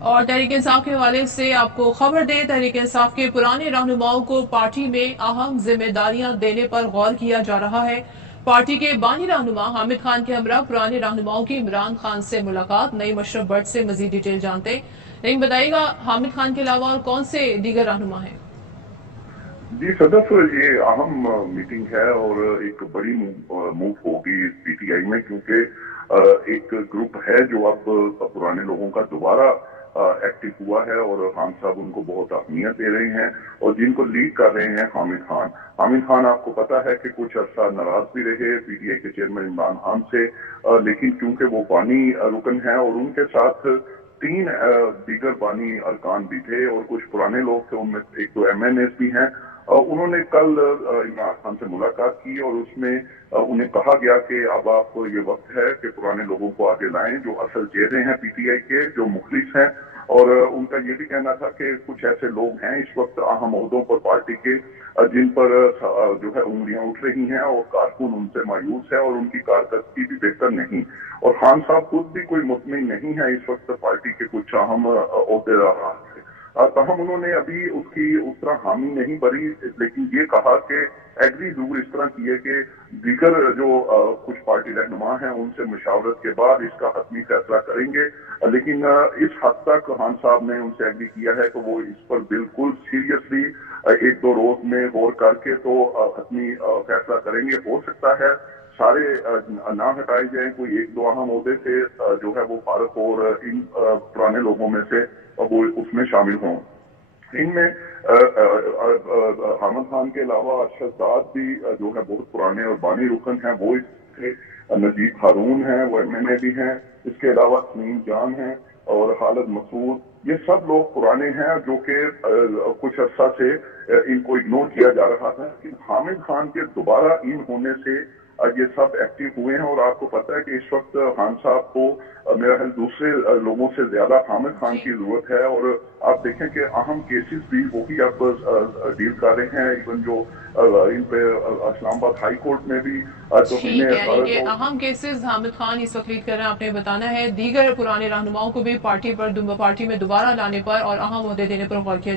اور تحریک انصاف کے حوالے سے آپ کو خبر دیں، تحریک انصاف کے پرانے رہنماؤں کو پارٹی میں اہم ذمہ داریاں دینے پر غور کیا جا رہا ہے۔ پارٹی کے بانی رہنما حامد خان کے ہمراہ پرانے رہنماؤں کی عمران خان سے ملاقات، نئی مشرف بٹ سے مزید ڈیٹیل جانتے ہیں۔ لیکن بتائیے گا حامد خان کے علاوہ اور کون سے دیگر رہنما ہیں؟ جی صدف، یہ اہم میٹنگ ہے اور ایک بڑی موو ہوگی پی ٹی آئی میں، کیونکہ ایک گروپ ہے جو اب پرانے لوگوں کا دوبارہ ایکٹیو ہوا ہے اور خان صاحب ان کو بہت اہمیت دے رہے ہیں اور جن کو لیڈ کر رہے ہیں حامد خان آپ کو پتا ہے کہ کچھ عرصہ ناراض بھی رہے پی ٹی آئی کے چیئرمین عمران خان سے، لیکن کیونکہ وہ بانی رکن ہیں اور ان کے ساتھ 3 دیگر بانی ارکان بھی تھے اور کچھ پرانے لوگ تھے، ان میں ایک دو ایم این ایز بھی ہیں۔ انہوں نے کل عمران خان سے ملاقات کی اور اس میں انہیں کہا گیا کہ اب آپ کو یہ وقت ہے کہ پرانے لوگوں کو آگے لائیں جو اصل چہرے ہیں پی ٹی آئی کے، جو مخلص ہیں، اور ان کا یہ بھی کہنا تھا کہ کچھ ایسے لوگ ہیں اس وقت اہم عہدوں پر پارٹی کے جن پر جو ہے انگلیاں اٹھ رہی ہیں اور کارکن ان سے مایوس ہے اور ان کی کارکردگی بھی بہتر نہیں، اور خان صاحب خود بھی کوئی مطمئن نہیں ہے اس وقت پارٹی کے کچھ اہم عہدیداران سے۔ تاہم انہوں نے ابھی اس طرح حامی نہیں بھری، لیکن یہ کہا کہ ایگری ضرور اس طرح کی ہے کہ دیگر جو کچھ پارٹی رہنما ہیں ان سے مشاورت کے بعد اس کا حتمی فیصلہ کریں گے، لیکن اس حد تک خان صاحب نے ان سے ایگری کیا ہے کہ وہ اس پر بالکل سیریسلی 1-2 روز میں غور کر کے تو حتمی فیصلہ کریں گے۔ ہو سکتا ہے سارے نہ ہٹائے جائیں، کوئی 1-2 اہم عہدے سے جو ہے وہ فارغ اور ان پرانے لوگوں میں سے وہ اس میں شامل ہوں۔ ان میں حامد خان کے علاوہ ارشد داد بھی جو ہے بہت پرانے اور بانی رکن ہیں، وہ اس کے نجیب ہارون ہیں، وہ ایم این اے بھی ہیں، اس کے علاوہ تمیم جان ہیں اور خالد مسعود، یہ سب لوگ پرانے ہیں جو کہ کچھ عرصہ سے ان کو اگنور کیا جا رہا تھا، لیکن حامد خان کے دوبارہ ان ہونے سے یہ سب ایکٹیو ہوئے ہیں، اور آپ کو پتا ہے کہ اس وقت خان صاحب کو میرا خیال دوسرے لوگوں سے زیادہ حامد خان کی ضرورت ہے، اور آپ دیکھیں کہ اہم کیسز بھی وہی اب ڈیل کر رہے ہیں، ایون جو ان پہ اسلام آباد ہائی کورٹ میں بھی ٹھیک ہے، یعنی کہ اہم کیسز حامد خان اس وقت لیڈ کر رہے ہیں، آپ نے بتانا ہے دیگر پرانے رہنماؤں کو بھی پارٹی میں دوبارہ لانے پر اور اہم عہدے دینے پر غور کیا جائے۔